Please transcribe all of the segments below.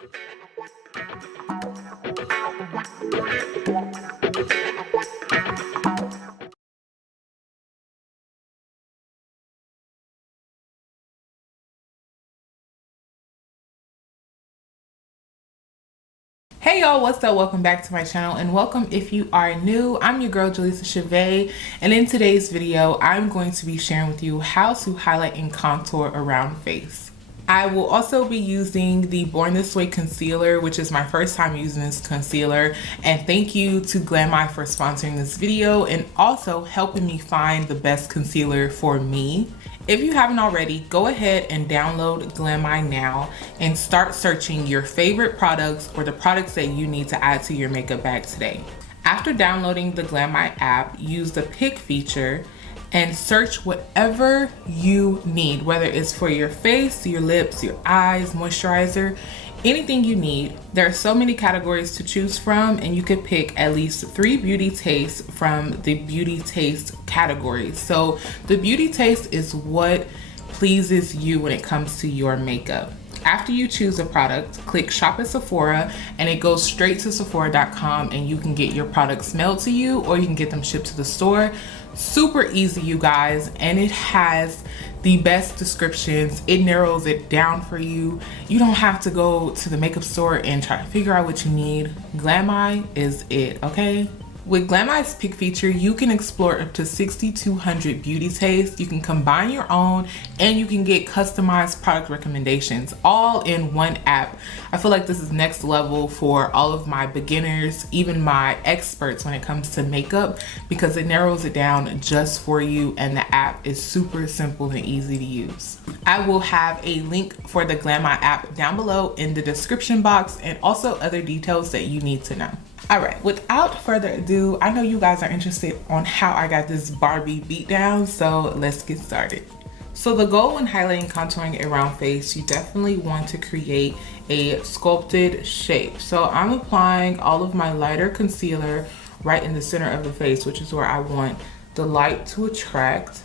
Hey y'all, what's up? Welcome back to my channel, and welcome if you are new. I'm your girl Jalisa Shaveh, and in today's video I'm going to be sharing with you how to highlight and contour around face. I will also be using the Born This Way concealer, which is my first time using this concealer, and thank you to Glamai for sponsoring this video and also helping me find the best concealer for me. If you haven't already, go ahead and download Glamai now and start searching your favorite products or the products that you need to add to your makeup bag today. After downloading the Glamai app, use the pick feature and search whatever you need, whether it's for your face, your lips, your eyes, moisturizer, anything you need. There are so many categories to choose from, and you could pick at least 3 beauty tastes from the beauty taste category. So the beauty taste is what pleases you when it comes to your makeup. After you choose a product, click shop at Sephora and it goes straight to Sephora.com, and you can get your products mailed to you or you can get them shipped to the store. Super easy, you guys, and it has the best descriptions. It narrows it down for you. You don't have to go to the makeup store and try to figure out what you need. Glamai is it, okay? With Glamai's pick feature, you can explore up to 6,200 beauty tastes. You can combine your own, and you can get customized product recommendations all in one app. I feel like this is next level for all of my beginners, even my experts when it comes to makeup, because it narrows it down just for you, and the app is super simple and easy to use. I will have a link for the Glamai app down below in the description box, and also other details that you need to know. All right, without further ado, I know you guys are interested on how I got this Barbie beat down, so let's get started. So the goal when highlighting, contouring around face, you definitely want to create a sculpted shape. So I'm applying all of my lighter concealer right in the center of the face, which is where I want the light to attract.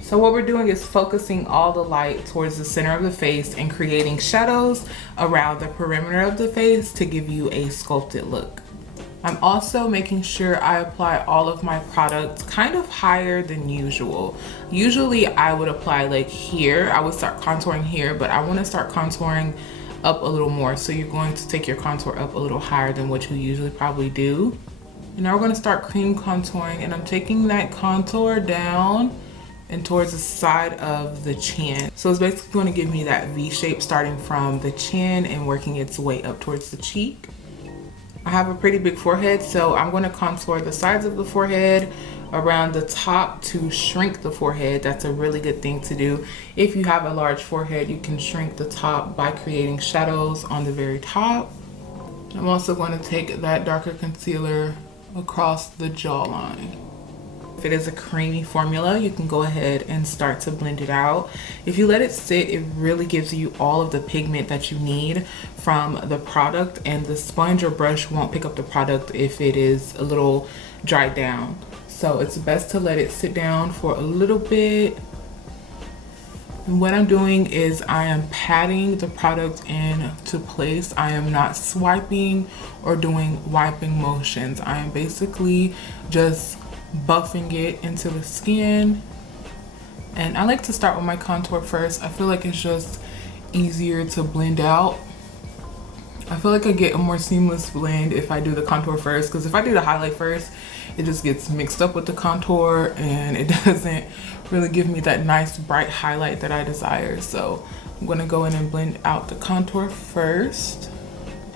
So what we're doing is focusing all the light towards the center of the face and creating shadows around the perimeter of the face to give you a sculpted look. I'm also making sure I apply all of my products kind of higher than usual. Usually I would apply like here, I would start contouring here, but I want to start contouring up a little more. So you're going to take your contour up a little higher than what you usually probably do. And now we're going to start cream contouring, and I'm taking that contour down and towards the side of the chin. So it's basically going to give me that V shape starting from the chin and working its way up towards the cheek. I have a pretty big forehead, so I'm going to contour the sides of the forehead around the top to shrink the forehead. That's a really good thing to do. If you have a large forehead, you can shrink the top by creating shadows on the very top. I'm also going to take that darker concealer across the jawline. If it is a creamy formula, you can go ahead and start to blend it out. If you let it sit, it really gives you all of the pigment that you need from the product, and the sponge or brush won't pick up the product if it is a little dried down. So it's best to let it sit down for a little bit. And what I'm doing is I am patting the product into place. I am not swiping or doing wiping motions. I am basically just buffing it into the skin. And I like to start with my contour first. I feel like it's just easier to blend out. I feel like I get a more seamless blend if I do the contour first, because if I do the highlight first, it just gets mixed up with the contour and it doesn't really give me that nice bright highlight that I desire. So I'm going to go in and blend out the contour first.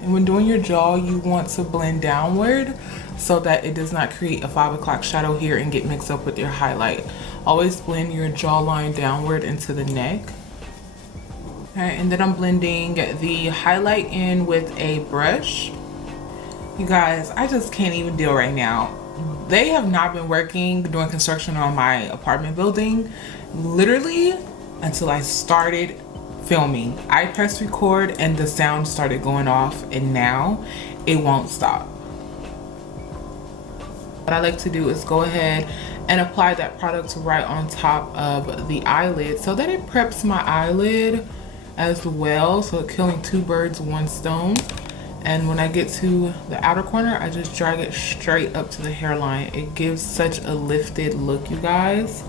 And when doing your jaw, you want to blend downward so that it does not create a 5 o'clock shadow here and get mixed up with your highlight. Always blend your jawline downward into the neck. All right, and then I'm blending the highlight in with a brush. You guys, I just can't even deal right now. They have not been working doing construction on my apartment building literally until I started filming. I pressed record and the sound started going off, and now it won't stop. What I like to do is go ahead and apply that product right on top of the eyelid so that it preps my eyelid as well, so killing two birds with one stone. And when I get to the outer corner, I just drag it straight up to the hairline. It gives such a lifted look, you guys.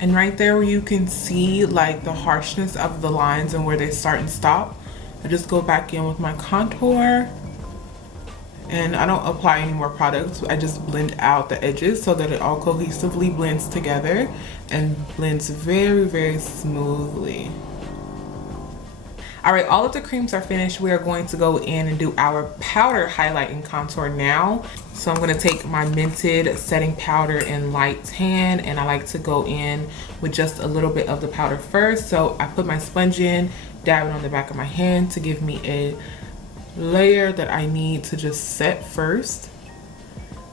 And right there where you can see like the harshness of the lines and where they start and stop, I just go back in with my contour, and I don't apply any more products. I just blend out the edges so that it all cohesively blends together and blends very, very smoothly. All right, all of the creams are finished. We are going to go in and do our powder highlight and contour now. So I'm gonna take my Mented setting powder in light tan, and I like to go in with just a little bit of the powder first. So I put my sponge in, dab it on the back of my hand to give me a layer that I need to just set first.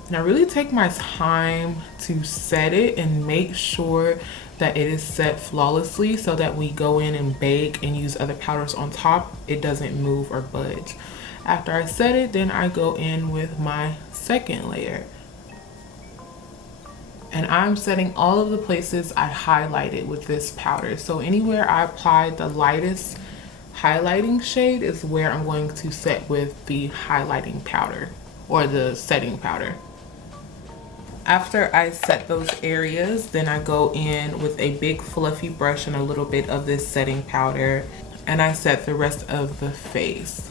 And I really take my time to set it and make sure that it is set flawlessly, so that we go in and bake and use other powders on top, it doesn't move or budge. After I set it, then I go in with my second layer. And I'm setting all of the places I highlighted with this powder. So anywhere I applied the lightest highlighting shade is where I'm going to set with the highlighting powder or the setting powder. After I set those areas, then I go in with a big fluffy brush and a little bit of this setting powder, and I set the rest of the face.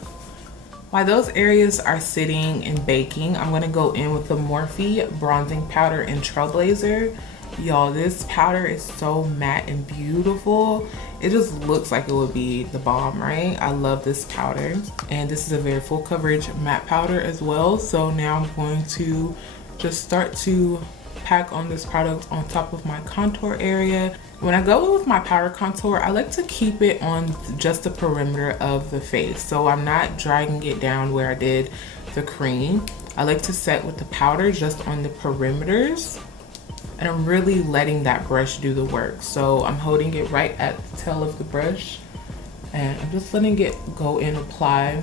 While those areas are sitting and baking, I'm gonna go in with the Morphe bronzing powder in Trailblazer. Y'all, this powder is so matte and beautiful. It just looks like it would be the bomb, right? I love this powder. And this is a very full coverage matte powder as well. So now I'm going to just start to pack on this product on top of my contour area. When I go with my powder contour, I like to keep it on just the perimeter of the face. So I'm not dragging it down where I did the cream. I like to set with the powder just on the perimeters. And I'm really letting that brush do the work. So I'm holding it right at the tail of the brush, and I'm just letting it go and apply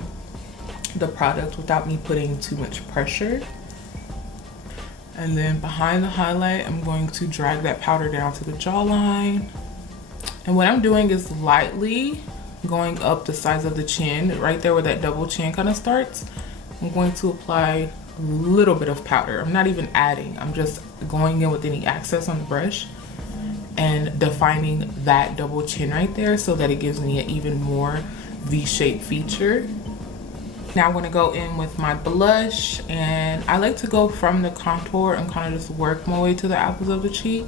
the product without me putting too much pressure. And then behind the highlight, I'm going to drag that powder down to the jawline. And what I'm doing is lightly going up the sides of the chin, right there where that double chin kind of starts. I'm going to apply a little bit of powder. I'm not even adding, I'm just going in with any excess on the brush and defining that double chin right there so that it gives me an even more V-shaped feature. Now I'm gonna go in with my blush, and I like to go from the contour and kind of just work my way to the apples of the cheek.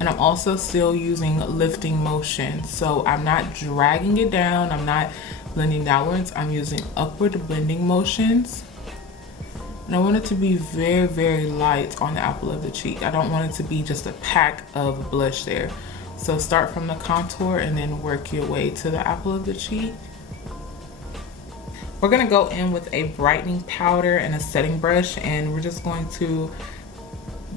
And I'm also still using lifting motion. So I'm not dragging it down, I'm not blending downwards, I'm using upward blending motions. And I want it to be very, very light on the apple of the cheek. I don't want it to be just a pack of blush there. So start from the contour and then work your way to the apple of the cheek. We're gonna go in with a brightening powder and a setting brush, and we're just going to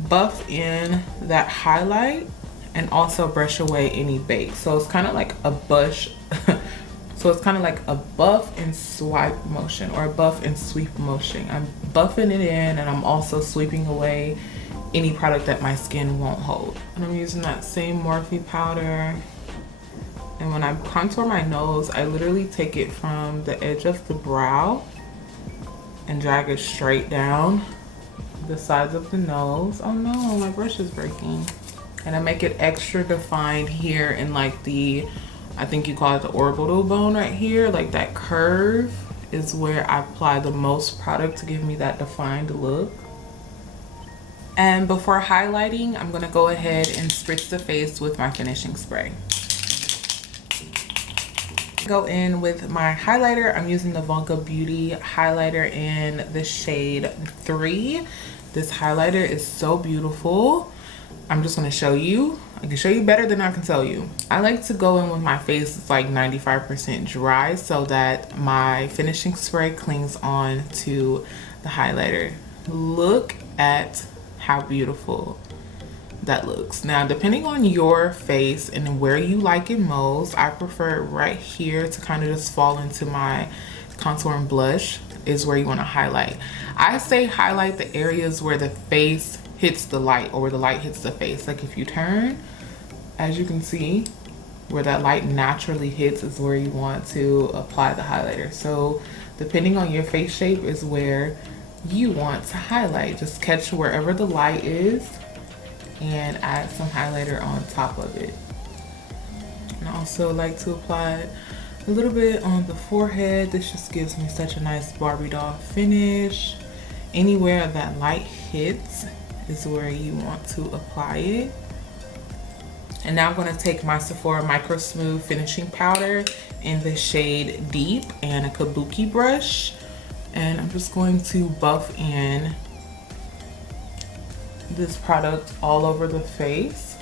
buff in that highlight and also brush away any bake. So it's kind of like a bush. So it's kind of like a buff and swipe motion, or a buff and sweep motion. I'm buffing it in, and I'm also sweeping away any product that my skin won't hold. And I'm using that same Morphe powder. And when I contour my nose, I literally take it from the edge of the brow and drag it straight down the sides of the nose. Oh no, my brush is breaking. And I make it extra defined here in like the, I think you call it the orbital bone right here, like that curve is where I apply the most product to give me that defined look. And before highlighting, I'm gonna go ahead and spritz the face with my finishing spray. Go in with my highlighter. I'm using the Vonka Beauty highlighter in the shade 3. This highlighter is so beautiful. I'm just gonna show you. I can show you better than I can tell you. I like to go in with my face, it's like 95% dry, so that my finishing spray clings on to the highlighter. Look at how beautiful that looks. Now, depending on your face and where you like it most, I prefer right here to kind of just fall into my contour and blush is where you want to highlight. I say highlight the areas where the face hits the light or where the light hits the face. Like if you turn, as you can see, where that light naturally hits is where you want to apply the highlighter. So depending on your face shape is where you want to highlight. Just catch wherever the light is and add some highlighter on top of it. And I also like to apply a little bit on the forehead. This just gives me such a nice Barbie doll finish. Anywhere that light hits is where you want to apply it. And now I'm going to take my Sephora Micro Smooth Finishing Powder in the shade Deep and a kabuki brush. And I'm just going to buff in this product all over the face.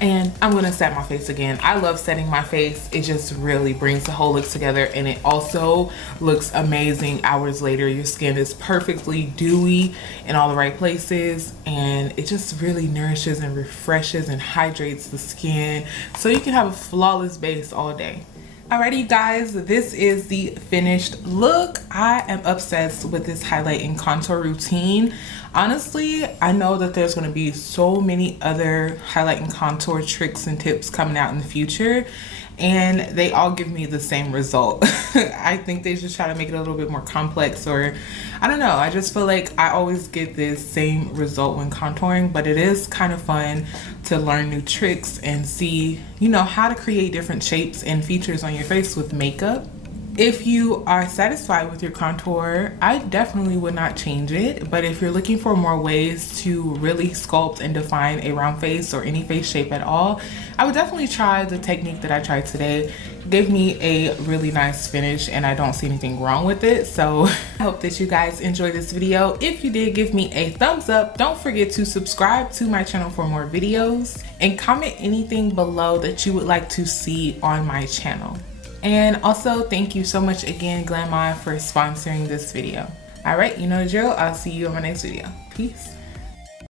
And I'm gonna set my face again. I love setting my face. It just really brings the whole look together, and it also looks amazing hours later. Your skin is perfectly dewy in all the right places, and it just really nourishes and refreshes and hydrates the skin so you can have a flawless base all day. Alrighty, you guys, this is the finished look. I am obsessed with this highlight and contour routine. Honestly, I know that there's going to be so many other highlight and contour tricks and tips coming out in the future, and they all give me the same result. I think they just try to make it a little bit more complex, or I don't know. I just feel like I always get this same result when contouring, but it is kind of fun to learn new tricks and see, you know, how to create different shapes and features on your face with makeup. If you are satisfied with your contour, I definitely would not change it. But if you're looking for more ways to really sculpt and define a round face or any face shape at all, I would definitely try the technique that I tried today. It gave me a really nice finish and I don't see anything wrong with it. So I hope that you guys enjoyed this video. If you did, give me a thumbs up. Don't forget to subscribe to my channel for more videos and comment anything below that you would like to see on my channel. And also, thank you so much again, Glamai, for sponsoring this video. All right, you know the drill. I'll see you in my next video. Peace.